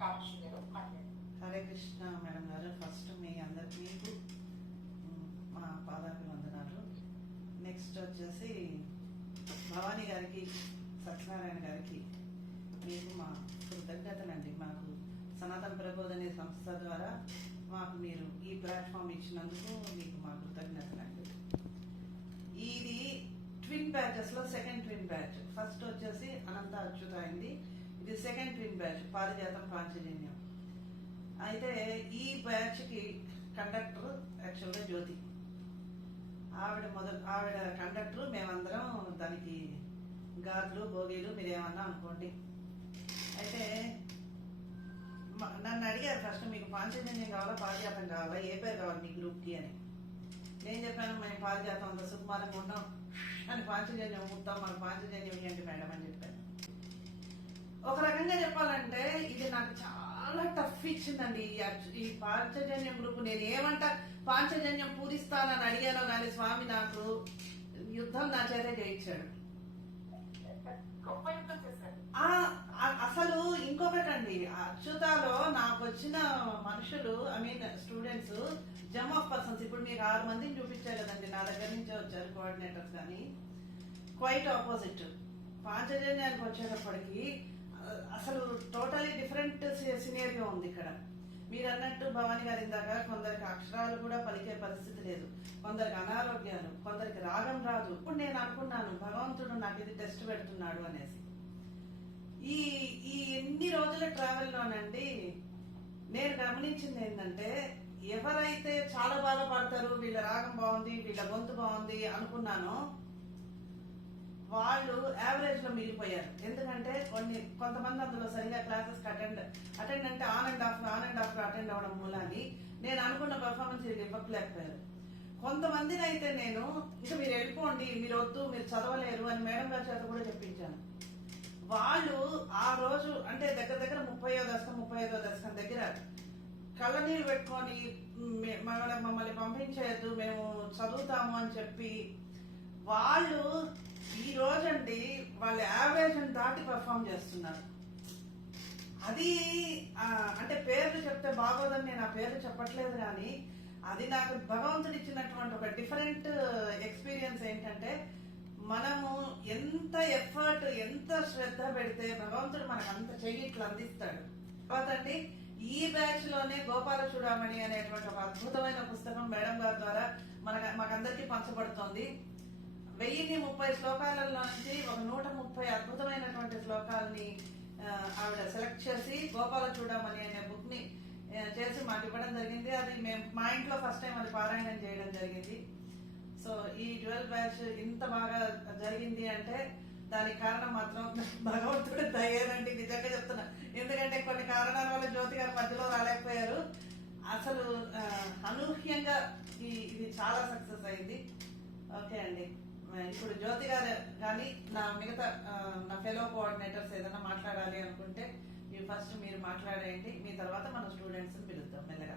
Hare Krishna madam గారు. First మీ అందరికి మీకు మా పాదాభివందనాలు. నెక్స్ట్ వచ్చేసి భవానీ గారికి, సత్యనారాయణ గారికి మీకు మా కృతజ్ఞతలండి. మాకు సనాతన ప్రబోధనే సంస్థ ద్వారా మాకు మీరు ఈ ప్లాట్ఫామ్ ఇచ్చినందుకు మీకు మా కృతజ్ఞతలండి. ఇది ట్విన్ బ్యాచెస్ లో సెకండ్ ట్విన్ బ్యాచ్. ఫస్ట్ వచ్చేసి అనంత అచ్యుత అయింది. ఇది సెకండ్ ట్విన్ బ్యాచ్ పారిజాతం పాంచజన్యం. అయితే ఈ బ్యాచ్ కి కండక్టర్ యాక్చువల్గా జ్యోతి. ఆవిడ కండక్టర్, మేమందరం దానికి గార్డులు బోగీలు మీరేమన్నా అనుకోండి. అయితే నన్ను అడిగారు ఫస్ట్, మీకు పాంచజన్యం కావాలా పారిజాతం కావాలా, ఏ పేరు కావాలి మీ గ్రూప్కి అని. నేను చెప్పాను, మేము పారిజాతం అంత సుకుమారంగా ఉన్నాం అని పాంచజన్యం ఉంటాం, మాకు పాంచజన్యం ఇవ్వండి మేడం అని చెప్పాను. ఒక రకంగా చెప్పాలంటే ఇది నాకు చాలా టఫ్ ఇచ్చిందండి ఈ పాంచజన్యం గ్రూప్. నేను ఏమంటా పాంచజన్యం పూరిస్తానని అడిగానో కానీ స్వామి నాకు యుద్ధం నా చేతే చేయించాడు. అసలు ఇంకొకటండి, అచ్యుతాలో నాకు వచ్చిన మనుషులు, I mean students, Jammu of persons. ఇప్పుడు మీకు 6 మందిని చూపించారు కదండి, నా దగ్గర నుంచే వచ్చారు కోఆర్డినేటర్స్. కానీ క్వైట్ ఆపోజిట్ పాంచజన్యానికి వచ్చేటప్పటికి అసలు టోటలీ డిఫరెంట్ సినేరియో ఉంది ఇక్కడ. మీరు అన్నట్టు భవానీ గారి ఇందాక, కొందరికి అక్షరాలు కూడా పలికే పరిస్థితి లేదు, కొందరికి అనారోగ్యాలు, కొందరికి రాగం రాదు. ఇప్పుడు నేను అనుకున్నాను భగవంతుడు నాకు ఇది టెస్ట్ పెడుతున్నాడు అనేసి. ఈ ఎన్ని రోజుల ట్రావెల్లోనండి నేను గమనించింది ఏంటంటే, ఎవరైతే చాలా బాగా పాడతారు, వీళ్ళ రాగం బాగుంది, వీళ్ళ గొంతు బాగుంది అనుకున్నానో వాళ్ళు యావరేజ్ లో మిగిలిపోయారు. ఎందుకంటే కొంతమంది అందులో సరిగా క్లాసెస్ అటెండ్ అంటే ఆన్ అండ్ ఆఫ్ అటెండ్ అవడం మూలాన్ని నేను అనుకున్న పర్ఫార్మెన్స్ ఇవ్వలేకపోయారు. కొంతమందిని అయితే నేను ఇక మీరు వెళ్ళిపోండి, మీరు వద్దు, మీరు చదవలేరు అని మేడం గారి చేత కూడా చెప్పించాను. వాళ్ళు ఆ రోజు అంటే దగ్గర 35వ దశకం దగ్గర కళ్ళనీళ్ళు పెట్టుకొని మమ్మల్ని పంపించేయద్దు, మేము చదువుతాము అని చెప్పి వాళ్ళు ఈ రోజండి వాళ్ళ యావరేజ్ దాటి పర్ఫామ్ చేస్తున్నారు. అది అంటే పేర్లు చెప్తే బాగోదని నేను ఆ పేర్లు చెప్పట్లేదు, కానీ అది నాకు భగవంతుడు ఇచ్చినటువంటి ఒక డిఫరెంట్ ఎక్స్పీరియన్స్. ఏంటంటే మనము ఎంత ఎఫర్ట్, ఎంత శ్రద్ధ పెడితే భగవంతుడు మనకు అంత చెయ్యి ఇట్లా అందిస్తాడు. తర్వాతండి ఈ బ్యాచ్ లోనే గోపాల చూడమణి అనేటువంటి ఒక అద్భుతమైన పుస్తకం మేడం గారి ద్వారా మాకందరికీ పంచబడుతోంది. 1030 శ్లోకాలలో నుంచి ఒక 130 అద్భుతమైనటువంటి శ్లోకాలని ఆవిడ సెలెక్ట్ చేసి గోపాల చూడమని అనే బుక్ ని చేసి మాకు ఇవ్వడం జరిగింది. అది మేము మా ఇంట్లో ఫస్ట్ టైం అది పారాయణం చేయడం జరిగింది. సో ఈ 12 బ్యాచ్ ఇంత బాగా జరిగింది అంటే దానికి కారణం మాత్రం భగవంతుడు దయేనండి, నిజంగా చెప్తున్నా. ఎందుకంటే కొన్ని కారణాల వల్ల జ్యోతి గారు మధ్యలో రాలేకపోయారు. అసలు అనూహ్యంగా ఇది చాలా సక్సెస్ అయింది. ఓకే అండి, ఇప్పుడు జ్యోతి గారు కానీ నా మిగతా నా ఫెలో కోఆర్డినేటర్స్ ఏదైనా మాట్లాడాలి అనుకుంటే ఫస్ట్ మీరు మాట్లాడేయండి, మీ తర్వాత మన స్టూడెంట్స్ని పిలుద్దాం మెల్లగా.